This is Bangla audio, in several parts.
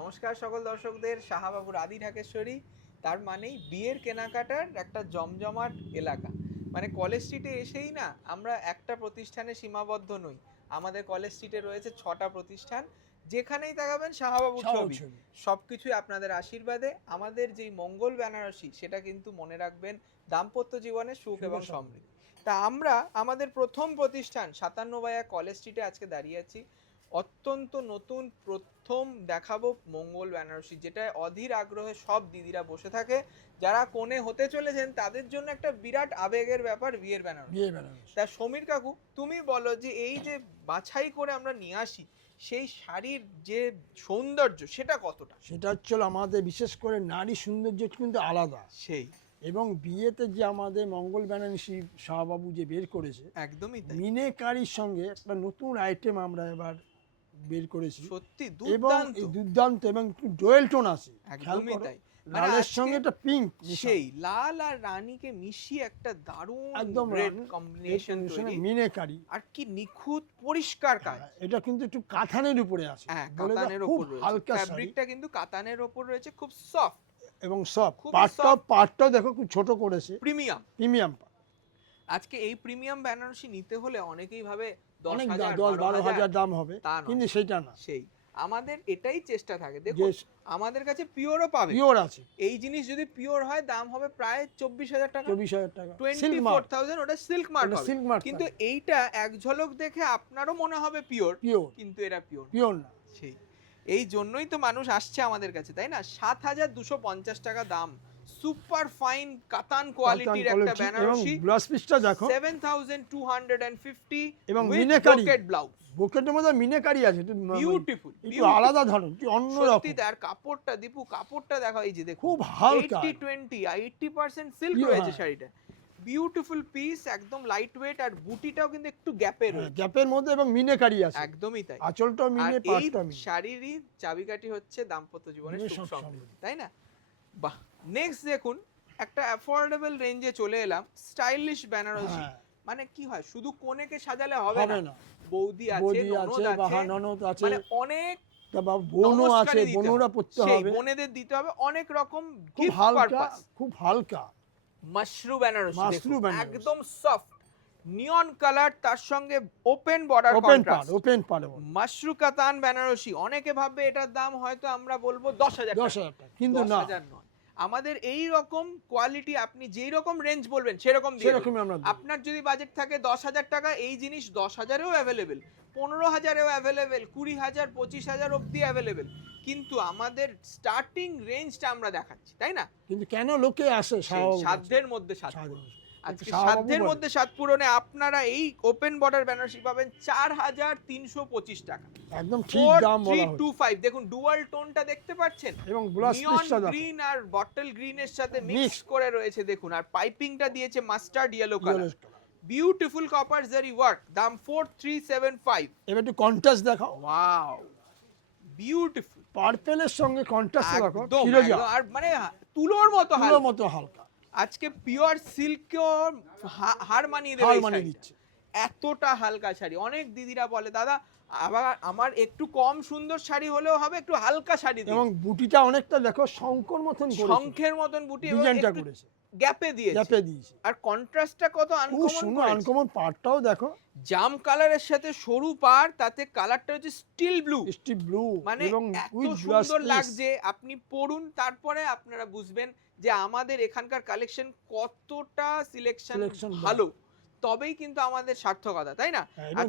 নমস্কার সকল দর্শকদের, শাহাবাবুর আদি ঢাকেশ্বরী। তার মানেই বিয়ের কেনাকাটার একটা জমজমাট এলাকা। মানে কলেজ স্ট্রিটে এসেই না আমরা একটা প্রতিষ্ঠানে সীমাবদ্ধ নই। আমাদের কলেজ স্ট্রিটে রয়েছে 6টা প্রতিষ্ঠান, যেখানেই তাকাবেন শাহাবাবুর ছবি। সবকিছুই আপনাদের আশীর্বাদে। আমাদের যেই মঙ্গল বেনারসি, সেটা কিন্তু মনে রাখবেন দাম্পত্য জীবনের সুখ এবং সমৃদ্ধি। তা আমরা আমাদের প্রথম প্রতিষ্ঠান 57 কলেজ স্ট্রিটে আজকে দাঁড়িয়ে আছি। অত্যন্ত নতুন প্রথম দেখাবো মঙ্গল বেনারসি, যেটা অধীর আগ্রহে সব দিদিরা বসে থাকে। যারা কোণে হতে চলেছেন তাদের জন্য একটা বিরাট আবেগের ব্যাপার বিয়ের বেনারসি। তা সমীর কাকু, তুমি বলো যে এই যে বাছাই করে আমরা নিয়ে আসি, সেই শাড়ির যে সৌন্দর্য সেটা কতটা? সেটা হচ্ছে আমাদের বিশেষ করে নারী সৌন্দর্য কিন্তু আলাদা। সেই এবং বিয়েতে যে আমাদের মঙ্গল বেনারসি শাহবাবু যে বের করেছে, একদমই তাই। মিনেকারির সঙ্গে একটা নতুন আইটেম আমরা এবার বের করেছি। সত্যি এবং এই দুর্দান্ত এবং একটু ডুয়েল টোন আছে, একদমই তাই। লালের সঙ্গে একটা পিঙ্ক, সেই লাল আর রানীকে মিশিয়ে একটা দারুণ একদম রেড কম্বিনেশন তৈরি। মিনেকারি আর কি নিখুঁত পরিষ্কার কাজ। এটা কিন্তু একটু কাতানের উপরে আছে। হ্যাঁ, কাতানের উপর রয়েছে। হালকা ফ্যাব্রিকটা কিন্তু কাতানের উপর রয়েছে, খুব সফট এবং সফট। খুব পাটটাও দেখো খুব ছোট করেছে, প্রিমিয়াম। আজকে এই প্রিমিয়াম বেনারসি নিতে হলে অনেকেই ভাবে 10,000 10-12,000 দাম হবে, কিন্তু সেটা না। সেই আমাদের এটাই চেষ্টা থাকে। দেখো, আমাদের কাছে পিওরও পাবে, পিওর আছে। এই জিনিস যদি পিওর হয় দাম হবে প্রায় 24,000 টাকা, 24,000 টাকা, 24,000। ওটা সিল্ক মার্ক হবে, কিন্তু এইটা এক ঝলক দেখে আপনারও মনে হবে পিওর, কিন্তু এরা পিওর না। সেই এই জন্যই তো মানুষ আসছে আমাদের কাছে, তাই না? 7,250 টাকা দাম, সুপার ফাইন কাতান কোয়ালিটির একটা বেনারসি। ব্লাউজ পিসটা দেখো, 7,250 এবং মিনেকারি ব্লাউজ। বুকেটের মধ্যে মিনেকারি আছে, বিউটিফুল, একটু আলাদা ধরন, কি অন্যরকম। সত্যি তার কাপড়টা, দীপু কাপড়টা দেখো, এই যে দেখো, খুব হালকা, 80% সিল্ক রয়েছে শাড়িটা। বিউটিফুল পিস, একদম লাইট ওয়েট। আর বুটিটাও কিন্তু একটু গ্যাপের রয়েছে, গ্যাপের মধ্যে, এবং মিনেকারি আছে। একদমই তাই। আঁচলটাও মিনে, পাটটাও মিনে। এই শাড়িরই চাবিকাঠি হচ্ছে দাম্পত্য জীবনের সুখ সমৃদ্ধি, তাই না? বাহ। নেক্সট দেখুন, একটা অ্যাফোর্ডেবল রেঞ্জে চলে এলাম, স্টাইলিশ বেনারসি। মানে কি হয়, শুধু কোনেকে সাজালে হবে না, বৌদি আছে, ননদ আছে, মানে অনেক বোনও আছে, বোনরা পড়তে হবে, বোনেদের দিতে হবে অনেক রকম গিফট পারপাস। খুব হালকা মাশরু বেনারসি, একদম সফট নিয়ন কালার, তার সঙ্গে ওপেন বর্ডার কন্ট্রাস্ট, ওপেন পাড় মাশরু কাতান বেনারসি। অনেকে ভাববে এটার দাম হয়তো আমরা বলবো 10,000 টাকা, কিন্তু না, আমাদের এই রকম কোয়ালিটি আপনি যেই রকম রেঞ্জ বলবেন সেরকম দিয়ে দেব। আপনার যদি বাজেট থাকে 10,000 টাকা, এই জিনিস 10,000-এও অ্যাভেলেবেল, 15,000-এও অ্যাভেলেবেল, 20,000 25,000 অবধি অ্যাভেলেবেল। কিন্তু আমাদের স্টার্টিং রেঞ্জটা আমরা দেখাচ্ছি, তাই না? কিন্তু কেন লোকে আসে সাধ্যের মধ্যে আজকে সাধ্যের মধ্যে সাত পূরণে আপনারা এই ওপেন বর্ডার বেনারসি পাবেন 4,325 টাকা, একদম ঠিক দাম বলা হচ্ছে। 325। দেখুন ডুয়াল টোনটা দেখতে পাচ্ছেন, এবং ব্লাউজ পিসটা দেখো, গ্রিন আর বটল গ্রিনের সাথে মিক্স করে রয়েছে। দেখুন, আর পাইপিংটা দিয়েছে mustard yellow colour. Beautiful copper জারি ওয়ার্ক, দাম 4,375। এবার একটু কন্ট্রাস্ট দেখাও। ওয়াও, বিউটিফুল পার্পলের সঙ্গে কন্ট্রাস্ট দেখো, আর মানে তুলোর মতো হালকা। আজকে পিওর সিল্কও হার মানিয়ে দিচ্ছে, এতটা হালকা শাড়ি। অনেক দিদিরা বলে দাদা আবার আমার একটু কম সুন্দর শাড়ি হলেও হবে, একটু হালকা শাড়ি দিন। এবং বুটিটা অনেকটা দেখো শঙ্খের মতন করেছে, শঙ্খের মতন বুটি, ডিজাইনটা করেছে, গ্যাপে দিয়েছে। আর কন্ট্রাস্টটা কত আনকমন। পাড়টাও দেখো, জাম কালারের সাথে সরু পাড়, তাতে কালারটা হচ্ছে স্টিল ব্লু, মানে এত সুন্দর লাগছে। আপনি পরুন, তারপরে আপনারা বুঝবেন যে আমাদের এখানকার কালেকশন কতটা সিলেকশন ভালো, তবেই কিন্তু আমাদের সার্থকতা, তাই না?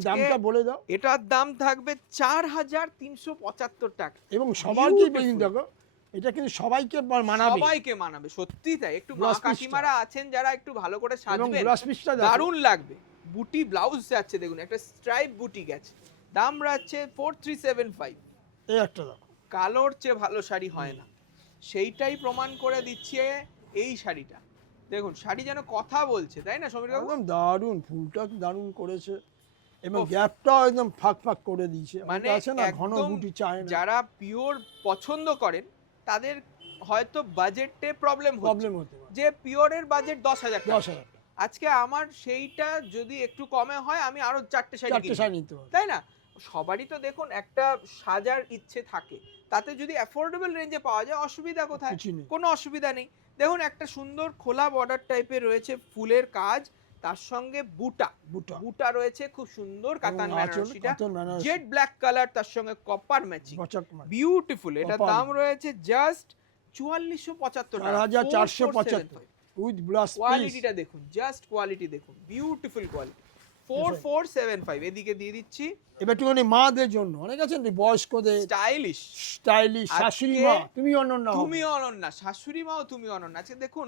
দামটা বলে দাও। এটার দাম থাকবে 4,375 টাকা, এবং সবাইকে দেখো, এটা কিন্তু সবাইকে মানাবে। সত্যি তাই। একটু মা কাকিমারা আছেন যারা একটু ভালো করে সাজবেন, দারুণ লাগবে। বুটি ব্লাউজ যাচ্ছে, দেখুন একটা স্ট্রাইপ বুটি গেছে, দাম রাখছে 4,375। এই একটা দেখো, কালোর চেয়ে ভালো শাড়ি হয় না, সেইটাই প্রমাণ করে দিচ্ছে এই শাড়িটা। দেখুন শাড়ি যেন কথা বলছে, তাই না সমীর বাবু? একদম দারুণ, ফুলটা দারুণ করেছে, এবং গ্যাপটা একদম ফাঁক করে দিয়েছে। মানে আছে না ঘন বুটি চায় না, যারা পিওর পছন্দ করেন তাদের হয়তো বাজেটে প্রবলেম হতে, যে পিওরের বাজেট 10,000 টাকা। আজকে আমার সেইটা যদি একটু কমে হয়, আমি আরো 4টে শাড়ি নিতে পারবো, তাই না? সবারই তো দেখুন একটা সাজার ইচ্ছে থাকে, তাতে যদি অ্যাফোর্ডেবল রেঞ্জে পাওয়া যায় অসুবিধা কোথায়? কিছু নেই। কোনো অসুবিধা নেই। দেখুন একটা সুন্দর খোলা বর্ডার টাইপের রয়েছে, ফুলের কাজ, তার সঙ্গে বুটা বুটা বুটা রয়েছে, খুব সুন্দর কাতান এবং আঁচল, বেনারসিটা, কাতান বেনারসি। জেড ব্ল্যাক কালার, তার সঙ্গে কপার ম্যাচিং, বচক মাছ। বিউটিফুল। এটার Copper। দাম রয়েছে জাস্ট 4475 টাকা, 4475 উইথ ব্লাস পিস। কোয়ালিটিটা দেখুন, জাস্ট কোয়ালিটি দেখুন, বিউটিফুল কোয়ালিটি। 4475 এদিকে দিয়ে দিচ্ছি। এবার একটুখানি মাদের জন্য, অনেক আছেন তো বয়স্কদের স্টাইলিশ স্টাইলিশ শাশুড়ি মা, তুমি অনন্য হবে। তুমি অনন্যা, শাশুড়ি মাও তুমি অনন্যা। আজকে দেখুন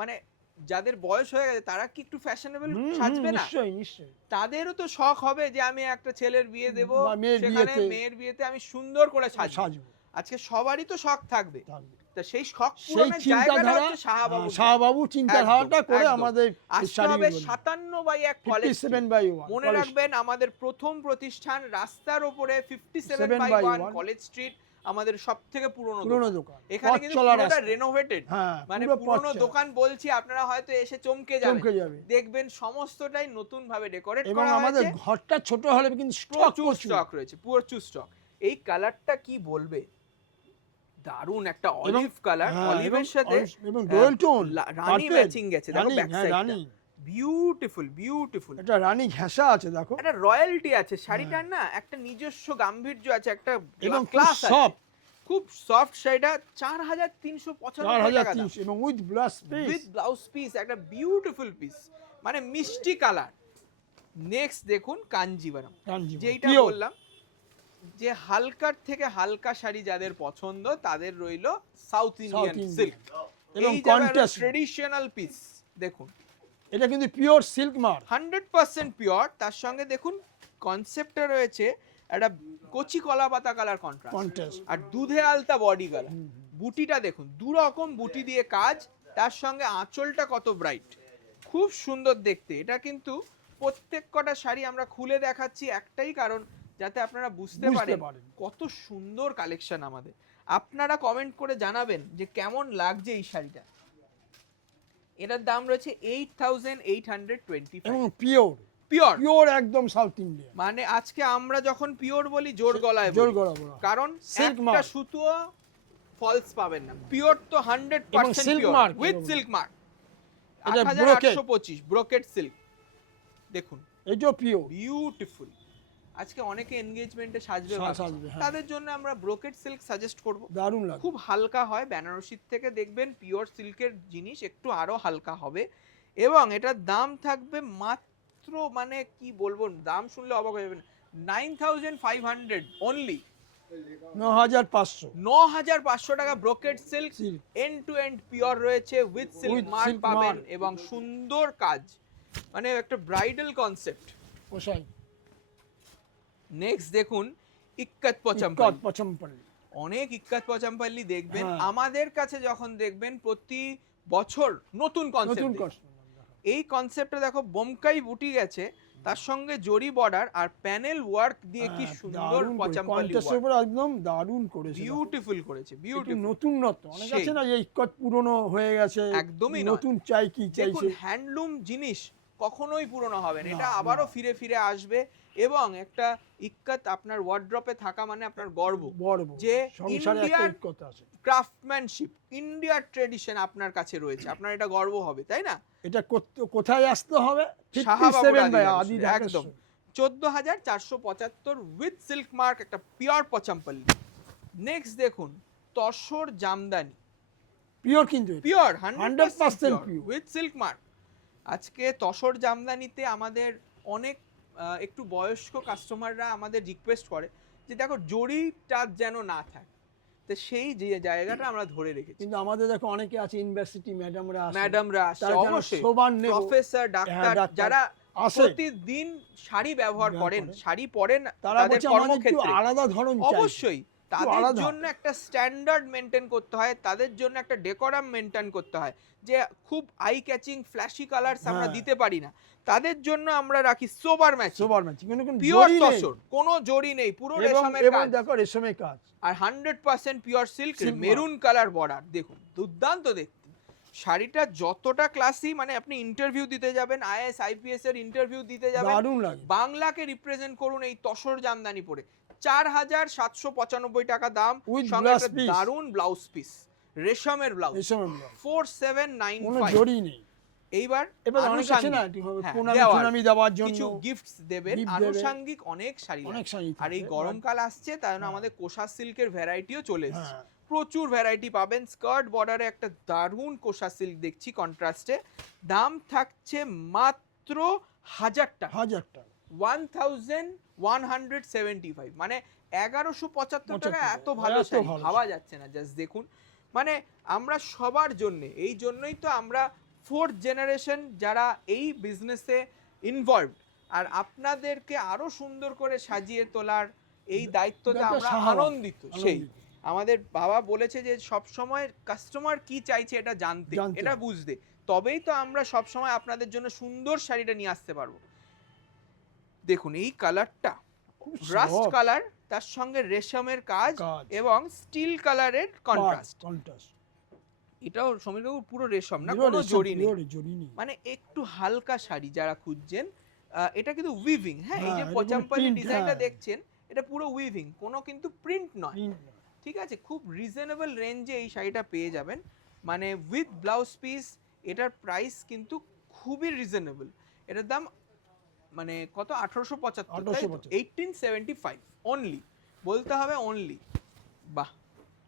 মানে যাদের বয়স হয়ে গেছে তারা কি একটু ফ্যাশনেবল সাজবে না? নিশ্চয়ই নিশ্চয়ই। তাদেরও তো শখ হবে যে আমি একটা ছেলের বিয়ে দেব, বা মেয়ের সেখানে বিয়েতে মেয়ের বিয়েতে আমি সুন্দর করে সাজবো। সাজবো। আজকে সবারই তো শখ থাকবে, থাকবে। তা সেই শখ সেই পূরণের জায়গাটা চিন্তাধারা হচ্ছে শাহবাবু। শাহবাবু চিন্তাধারাটা করে একদম। আমাদের আসতে হবে 57/1 কলেজ। 57/1 মনে রাখবেন আমাদের প্রথম প্রতিষ্ঠান, রাস্তার উপরে 57/1 7/1 কলেজ স্ট্রিট, আমাদের সবথেকে পুরনো পুরনো দোকান। দোকান, এখানে পথ কিন্তু চলা পুরোটা রাস্তা। রেনোভেটেড, হ্যাঁ, মানে পুরো পথ পুরনো চলা। দোকান বলছি, আপনারা হয়তো এসে চমকে চমকে যাবে। দেখবেন সমস্তটাই নতুন ভাবে ডেকোরেট এবং করা আমাদের হয়েছে, ঘরটা ছোট হলে কিন্তু স্টক প্রচুর স্টক রয়েছে, প্রচুর স্টক। এই কালারটা কি বলবে, দারুন একটা অলিভ কালার, অলিভের সাথে এবং ডুয়াল টোন রানী ম্যাচিং গেছে, দেখো ব্যাক সাইডটা রানী, বিউটিফুল বিউটিফুল। এটা রানী ঘেঁষা আছে দেখো, একটা রয়্যালটি আছে শাড়িটার, না একটা নিজস্ব গাম্ভীর্য আছে, একটা এবং ক্লাস আছে, সফট, খুব সফট শাড়িটা। 4395 টাকা দাম, 4300 এবং with blouse piece. With blouse piece, একটা বিউটিফুল পিস, মানে মিষ্টি কালার। নেক্সট দেখুন কাঞ্জিভারাম, যেইটা বললাম যে হালকার থেকে হালকা শাড়ি যাদের পছন্দ তাদের রইলো সাউথ ইন্ডিয়ান সিল্ক, এবং এই কন্ট্রাস্ট ট্রেডিশনাল পিস। দেখুন এটা কিন্তু পিওর সিল্ক মার্ক, 100% পিওর। তার সঙ্গে দেখুন কনসেপ্টটা রয়েছে একটা কচি কলা পাতা কালার কন্ট্রাস্ট, আর দুধে আলতা বডি কালার। বুটিটা দেখুন, দু রকম বুটি দিয়ে কাজ, তার সঙ্গে আঁচলটা কত ব্রাইট, খুব সুন্দর দেখতে। এটা কিন্তু প্রত্যেক কটা শাড়ি আমরা খুলে দেখাচ্ছি একটাই কারণ, যাতে আপনারা বুঝতে পারেন কত সুন্দর কালেকশন আমাদের। আপনারা কমেন্ট করে জানাবেন যে কেমন লাগছে এই শাড়িটা। এটার দাম রয়েছে 8825, এবং পিওর পিওর পিওর একদম সাউথ ইন্ডিয়ান। মানে আজকে আমরা যখন পিওর বলি জোর গলায় জোর বলি, গলা, কারণ সিল্ক একটা মার্ক, সুতো ফলস পাবেন না, পিওর তো 100% silk pure mark, with silk mark. এটা 8825 ব্রোকেট সিল্ক, দেখুন এটা পিওর বিউটিফুল। আজকে অনেকে এনগেজমেন্টে সাজবে, হ্যাঁ। তাদের জন্য আমরা ব্রোকেট সিল্ক সাজেস্ট করব, দারুণ লাগে, খুব হালকা হয়। বেনারসির থেকে দেখবেন পিওর সিল্কের জিনিস একটু আরো হালকা হবে, এবং এটার দাম থাকবে মাত্র, মানে কি বলবো, দাম শুনলে অবাক হয়ে যাবেন, 9500 অনলি, 9500 9500 টাকা brocade silk, silk end to end pure রয়েছে, with silk With mark silk পাবেন, mark। এবং সুন্দর কাজ, মানে একটা ব্রাইডাল কনসেপ্ট। ওশাই। নেক্সট দেখুন ইক্কাত পচাম্পাল্লি, অনেক ইক্কাত পচাম্পাল্লি দেখবেন আমাদের কাছে যখন দেখবেন প্রতি বছর নতুন কনসেপ্ট। এই কনসেপ্টে দেখো বোমকাই বুটি গেছে, তার সঙ্গে জরি বর্ডার আর প্যানেল ওয়ার্ক দিয়ে কি সুন্দর পচাম্পাল্লি ওয়ার্ক, একদম দারুণ করেছে, বিউটিফুল করেছে, বিউটিফুল নতুনত্ব। অনেক আছে না যে ইক্কত পুরনো হয়ে গেছে, একদমই নতুন চাই কি চাইছে। হ্যান্ডলুম জিনিস কখনোই পুরনো হবে না, এটা আবারও ফিরে ফিরে আসবে, এবং একটা ইক্কত আপনার ওয়ার্ড্রপে থাকা মানে আপনার গর্ব যে ইন্ডিয়ার ক্রাফটম্যানশিপ, ইন্ডিয়ার ট্রেডিশন আপনার কাছে রয়েছে, আপনার এটা গর্ব হবে, তাই না? এটা কোথায় আসতে হবে? একদম 14475 উইথ সিল্ক মার্ক, একটা পিওর পচাম্পাল্লি। নেক্সট দেখুন তসর জামদানি, পিওর, কিন্তু pure 100% pure with silk mark. আজকে তসর জামদানিতে আমাদের অনেক একটু বয়স্ক কাস্টমাররা আমাদের রিকোয়েস্ট করে যে দেখো জরিটা যেন না থাকে, তো সেই যে জায়গাটা আমরা ধরে রেখেছি। কিন্তু আমাদের দেখো অনেকে আছে ইউনিভার্সিটি ম্যাডামরা আসে, অবশ্যই প্রফেসর, ডাক্তার যারা প্রতিদিন শাড়ি ব্যবহার করেন, শাড়ি পরেন তাদের কর্মক্ষেত্রে, আলাদা ধরন অবশ্যই তাদের জন্য একটা স্ট্যান্ডার্ড মেনটেন করতে হয়, তাদের জন্য একটা ডেকোরাম মেনটেন করতে হয়, যে খুব আই ক্যাচিং ফ্ল্যাশি কালারস আমরা দিতে পারি না, তাদের জন্য আমরা রাখি সোবার ম্যাচিং, পিওর তসর, কোনো জরি নেই, পুরো রেশমের কাজ, দেখো রেশমের কাজ, আর 100% pure silk, maroon colour border, দেখুন দুর্দান্ত দেখতে। শাড়িটা যতটা ক্লাসি, মানে আপনি ইন্টারভিউ দিতে যাবেন, আইএস আইপিএস এর ইন্টারভিউ দিতে যাবেন, দারুণ লাগে, বাংলাকে রিপ্রেজেন্ট করুন এই তসর জামদানি পরে, 4,795 টাকা দাম, With সঙ্গে blouse একটা piece। দারুণ ব্লাউজ পিস, রেশমের ব্লাউজ, রেশমের ব্লাউজ, কোনো 4795। জড়ি নেই। এইবার এবার অনেক আছে আনুষঙ্গিক, না একটু হ্যাঁ, প্রণামী দেওয়ার, টুনামি দেওয়ার জন্য কিছু গিফটস দেবেন, gift দেবে। আনুষঙ্গিক অনেক শাড়ি অনেক আছে। শাড়ি আর এই থাকে, গরমকাল আসছে, তাই জন্য হ্যাঁ। আমাদের কোষা সিল্কের ভ্যারাইটিও চলে এসেছে। হ্যাঁ। প্রচুর ভ্যারাইটি পাবেন। স্কার্ট বর্ডারে একটা দারুণ কোষা সিল্ক দেখছি কন্ট্রাস্টে, দাম থাকছে মাত্র 1000 টাকা, 1000 টাকা। 1175, মানে 1175 টাকা। এত ভালো এত শাড়ি ভালো ভাবা শাড়ি। যাচ্ছে না, জাস্ট দেখুন। মানে আমরা সবার জন্য, এই জন্যই তো আমরা 4th জেনারেশন যারা এই বিজনেসে ইনভলভ, আর আপনাদেরকে আরো সুন্দর করে সাজিয়ে তোলার এই দায়িত্বতে ব্যাপারটা আমরা সাহারা, আনন্দিত। সেই আমাদের বাবা বলেছে যে সব সময় কাস্টমার কি চাইছে এটা জানতে, জানতে এটা হবে। বুঝতে, তবেই তো আমরা সব সময় আপনাদের জন্য সুন্দর শাড়িটা নিয়ে আসতে পারবো। দেখুন এই কালারটা, খুব রাস্ট soft কালার, তার সঙ্গে রেশমের কাজ কাজ। এবং স্টিল কালারের কন্ট্রাস্ট। কন্ট্রাস্ট। এটাও সমীর বাবু পুরো রেশম না, পুরো কোনো রেশম, জড়ি নেই, পুরো জড়ি নেই। মানে একটু হালকা শাড়ি যারা খুঁজছেন, এটা কিন্তু উইভিং। হ্যাঁ, এই যে হ্যাঁ, এটা পচাম্পালি print, ডিজাইনটা হ্যাঁ। দেখছেন, এটা পুরো উইভিং, কোনো কিন্তু প্রিন্ট নয়। Print না। ঠিক আছে, খুব রিজনেবল রেঞ্জে এই শাড়িটা পেয়ে যাবেন, মানে উইথ ব্লাউজ পিস। এটার প্রাইস কিন্তু খুবই রিজনেবল, এটার দাম মানে কত, 1875, 1875 অনলি, বলতে হবে অনলি। বাহ,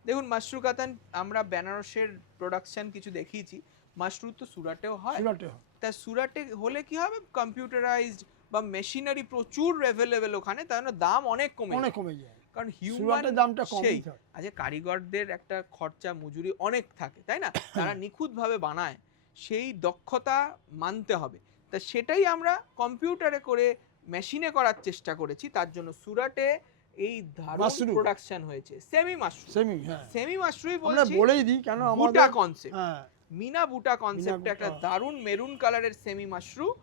দেখুন মাশরু কাতান, আমরা বেনারসের প্রোডাকশন কিছু দেখিয়েছি, মাশরু তো সুরাটেও হয়। সুরাটে হয়। তা সুরাটে হলে কি হবে, কম্পিউটারাইজড বা মেশিনারি প্রচুর অ্যাভেলেবেল ওখানে, তাই জন্য দাম অনেক কমে অনেক যায়। কমে যায়। কারণ হিউম্যান সুরাটের দামটা কমই সেই থাকে। আজকে কারিগরদের একটা খরচা মজুরি অনেক থাকে, তাই না? তারা নিখুঁতভাবে বানায়, সেই দক্ষতা মানতে হবে। তা সেটাই আমরা কম্পিউটারে করে মেশিনে করার চেষ্টা করেছি, তার জন্য সুরাটে এই দারুণ মাশরু। প্রোডাকশন হয়েছে। সেমি মাশরু, সেমি, হ্যাঁ। সেমি মাশরুই আমরা বলছি, বলেই দিই কেন বুটা আমাদের কনসেপ্ট, হ্যাঁ, মিনা বুটা কনসেপ্টে বুটা। একটা দারুণ মেরুন কালারের সেমি মাশরু,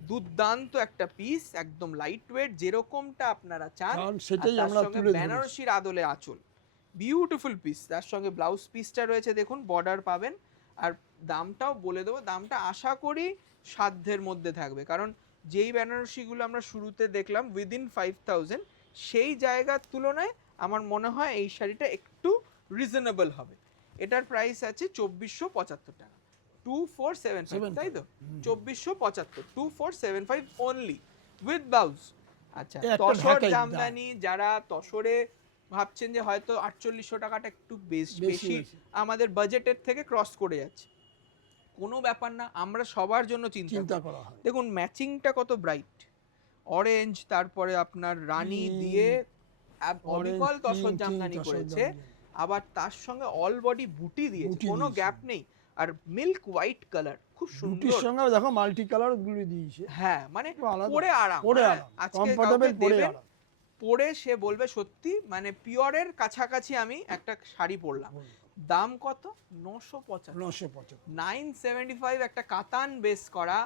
দুর্দান্ত একটা পিস, একদম লাইট ওয়েট, যেরকমটা আপনারা চান। কারণ আর সেটাই তার আমরা সঙ্গে তুলে ধরেছি। বেনারসির আদলে আঁচল, বিউটিফুল পিস, তার সঙ্গে ব্লাউজ পিসটা রয়েছে দেখুন, বর্ডার পাবেন। আর দামটাও বলে দেবো, দামটা আশা করি সাধ্যের মধ্যে থাকবে, কারণ যেই বেনারসিগুলো আমরা শুরুতে দেখলাম উইদিন 5000, সেই জায়গার তুলনায় আমার মনে হয় এই শাড়িটা একটু রিজনেবল হবে। এটার প্রাইস আছে 2475 টাকা, 2475, তাই তো? 2475, 2475 অনলি উইথ ব্লাউজ। আচ্ছা, এই একটা তসর ঢাকাই দাম। জামদানি, যারা তসরে ভাবছেন যে হয়তো 4800 টাকাটা একটু বেশি বেশি আছে। আমাদের বাজেটের থেকে ক্রস করে যাচ্ছে, কোনো ব্যাপার না, আমরা সবার জন্য চিন্তা চিন্তা করি। করা হয়। দেখুন ম্যাচিংটা কত ব্রাইট, অরেঞ্জ, তারপরে আপনার রানী হুম। দিয়ে Orange, অবিকল তসর pink, জামদানি তসর করেছে, জামদানি। আবার তার সঙ্গে অল বডি বুটি দিয়েছে, বুটি কোনো দিয়েছে। গ্যাপ নেই, আর মিল্ক হোয়াইট কালার, খুব রুটির সুন্দর। সঙ্গে দেখো মাল্টি কালার গুলো দিয়েছে। হ্যাঁ, মানে একটু আলাদা। পরে আরাম, পরে হ্যাঁ, আরাম, আজকে কমফোর্টেবল কাউকে পরে দেবেন, আরাম। পরে সে বলবে সত্যি মানে পিওরের কাছাকাছি আমি একটা শাড়ি পরলাম। দাম কত, 975, 975। 975, একটা কাতান বেস করা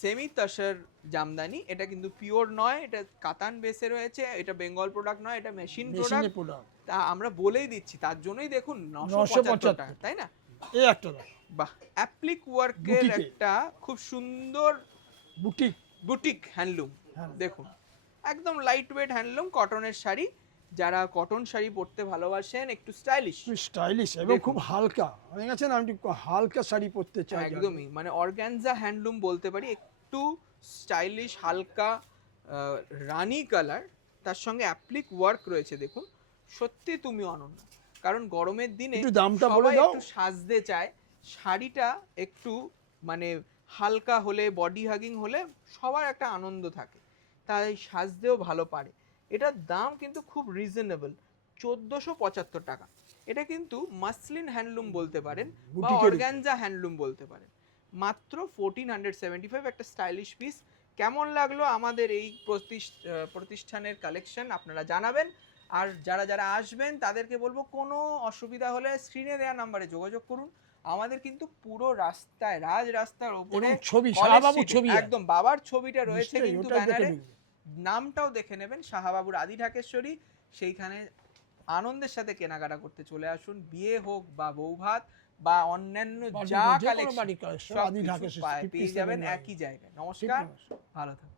সেমি তসর জামদানি। এটা কিন্তু পিওর নয়, এটা কাতান বেসে রয়েছে, এটা বেঙ্গল প্রোডাক্ট নয়, এটা মেশিন মেশিনে প্রোডাক্ট। প্রোডাক্ট। তা আমরা বলেই দিচ্ছি, তার জন্যই দেখুন 975 975 টাকা, তাই না? এই একটা দেখো। বাহ, অ্যাপ্লিক ওয়ার্কের বুটিকে। একটা খুব সুন্দর বুটিক। বুটিক হ্যান্ডলুম, হ্যাঁ। দেখুন একদম লাইট ওয়েট হ্যান্ডলুম, কটনের শাড়ি, যারা কটন শাড়ি পরতে ভালোবাসেন, একটু স্টাইলিশ, স্টাইলিশ এবং দেখুন। খুব হালকা। অনেক আছে না আমি একটু হালকা শাড়ি পরতে চাই। একদমই, মানে অর্গানজা হ্যান্ডলুম বলতে পারি, একটু স্টাইলিশ, হালকা রানী কালার, তার সঙ্গে অ্যাপ্লিক ওয়ার্ক রয়েছে, দেখুন সত্যি তুমি অনন্য। কারণ গরমের দিনে একটু দামটা বলে সবাই দাও। একটু সাজতে চায়, শাড়িটা একটু মানে হালকা হলে, বডি হাগিং হলে সবার একটা আনন্দ থাকে, তাই সাজতেও ভালো পারে। এটার দাম কিন্তু খুব রিজনেবল, 1475 টাকা। এটা কিন্তু মাসলিন হ্যান্ডলুম বলতে পারেন বা বুটিকেরই। অর্গানজা হ্যান্ডলুম বলতে পারেন, মাত্র 1475, একটা স্টাইলিশ পিস। কেমন লাগলো আমাদের এই প্রতিষ্ঠানের কালেকশন আপনারা জানাবেন। আর যারা যারা আসবেন তাদেরকে বলবো কোনো অসুবিধা হলে স্ক্রিনে দেওয়া নাম্বারে যোগাযোগ করুন। আমাদের কিন্তু পুরো রাস্তায়, রাজ রাস্তার উপরে এবং ছবি, কলেজ শাহবাবুর স্ট্রিটে, ছবি আছে। একদম বাবার ছবিটা রয়েছে নিশ্চয়ই, কিন্তু ওটা দেখে ব্যানারে, নেবেন। নামটাও দেখে নেবেন, শাহবাবুর আদি ঢাকেশ্বরী। সেইখানে আনন্দের সাথে কেনাকাটা করতে চলে আসুন, বিয়ে হোক বা বৌভাত বা অন্যান্য বাড়ি- যা যে কোনো কালেকশন বাড়ির collection, সব আদি কিছু ঢাকেশ্বরী, পেয়ে 57 যাবেন লাইন। একই জায়গায়। নমস্কার, ভালো থাকুন।